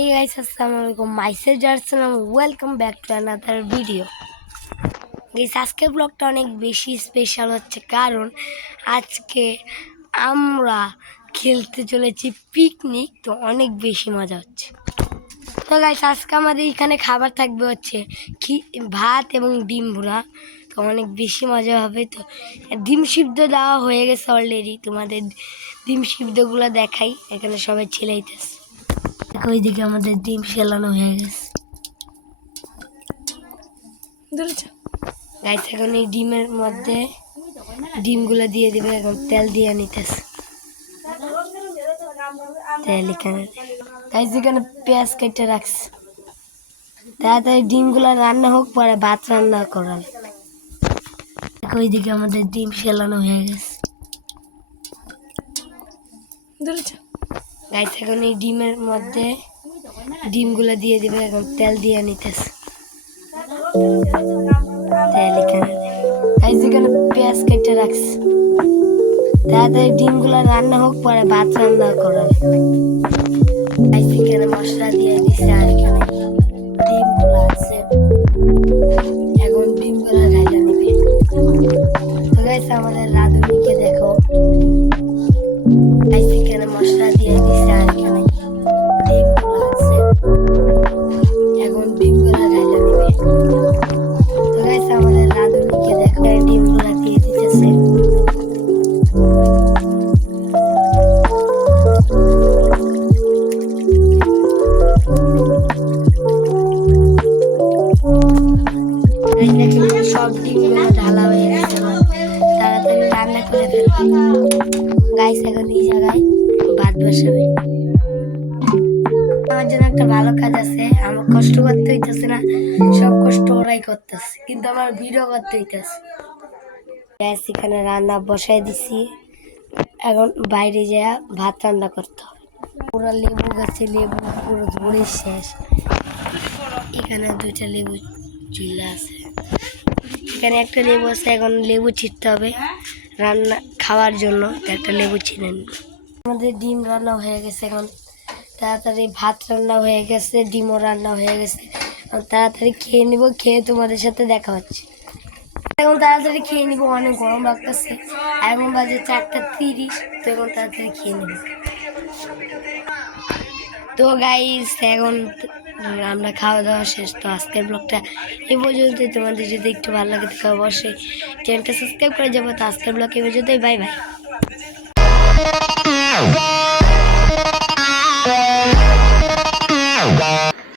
Hey guys, Assalamualaikum. Myself Jarsan and welcome back to another video. Guys, আজকের ব্লগটা অনেক বেশি স্পেশাল হচ্ছে কারণ আজকে আমরা খেলতে চলেছি পিকনিক, তো অনেক বেশি মজা হচ্ছে। তো গাইস, আজকে আমাদের এখানে খাবার থাকবে হচ্ছে ভাত এবং ডিম ভুনা, তো অনেক বেশি মজা হবে। তো ডিম সিদ্ধ দেওয়া হয়ে গেছে অলরেডি, তোমাদের ডিম সিদ্ধগুলো দেখাই। এখানে সবাই ছেলেইতেছে, ওইদিকে আমাদের ডিম সেলানো হয়ে গেছে। গাইস, এখন এই ডিমের মধ্যে ডিমগুলো দিয়ে দিবে। এখন তেল দিয়ে নিতেছে, তেল এখানে। গাইস, এখানে পেঁয়াজ কেটে রাখছে, তাড়াতাড়ি ডিমগুলো রান্না হোক, পরে ভাত রান্না করার। ওইদিকে আমাদের ডিম সেলানো হয়ে গেছে। গাইস, এখন এই ডিমের মধ্যে ডিমগুলো দিয়ে দিবে। এখন তেল দিয়ে নিতেছে, তেল এখানে। গাইস, এখানে পেঁয়াজ কেটে রাখছে, তাড়াতাড়ি ডিমগুলো রান্না হোক, পরে ভাত রান্না করার। গাইস, এখানে মশলা দিয়ে দিছে, আর এখানে ডিমগুলো আছে। এখন ডিমগুলো রান্না নিবে। তো গাইস, আমাদের রাঁধুনিকে দেখো। গাইস, এখানে মশলা দিয়ে দিছে, আর এখানে ডিমগুলো আছে। এখন ডিমগুলো রান্না নিবে। তো গাইস, আমাদের রাঁধুনিকে দেখো, ডিমগুলো দিয়ে দিতেছে। সব ডিমগুলো ঢালা হয়ে গেছে, তাড়াতাড়ি রান্না করে ফেলবে। গাইস, এখন এই জায়গায় ভাত বসাবে। আমার জন্য একটা ভালো কাজ আছে, আমার কষ্ট করতে হইতেছে না, সব কষ্ট ওরাই করতেছে, কিন্তু আমার ভিডিও করতে হইতেছে। গ্যাস এখানে রান্না বসাই দিছি, এখন বাইরে যা ভাত রান্না করতে হবে। পুরো লেবু গাছে লেবু পুরো ধরে শেষ। এখানে দুইটা লেবু ঝুলা আছে, এখানে একটা লেবু আছে। এখন লেবু ছিটতে হবে রান্না খাওয়ার জন্য, একটা লেবু ছিনে নিন। আমাদের ডিম রান্না হয়ে গেছে, এখন তাড়াতাড়ি ভাত রান্না হয়ে গেছে, ডিমও রান্না হয়ে গেছে। তাড়াতাড়ি খেয়ে নিব, খেয়ে তোমাদের সাথে দেখা হচ্ছে। এখন তাড়াতাড়ি খেয়ে নিব, অনেক গরম লাগতেছে। এখন বাজে 4:30, তো এখন তাড়াতাড়ি খেয়ে নিব। তো গাইস, এখন আমরা খাওয়া দাওয়া শেষ। তো আজকের ব্লগটা এই পর্যন্ত। তোমাদের যদি একটু ভালো লাগে তো অবশ্যই চ্যানেলটা সাবস্ক্রাইব করে যাবো। তো আজকের ব্লগ এই পর্যন্তই, বাই বাই।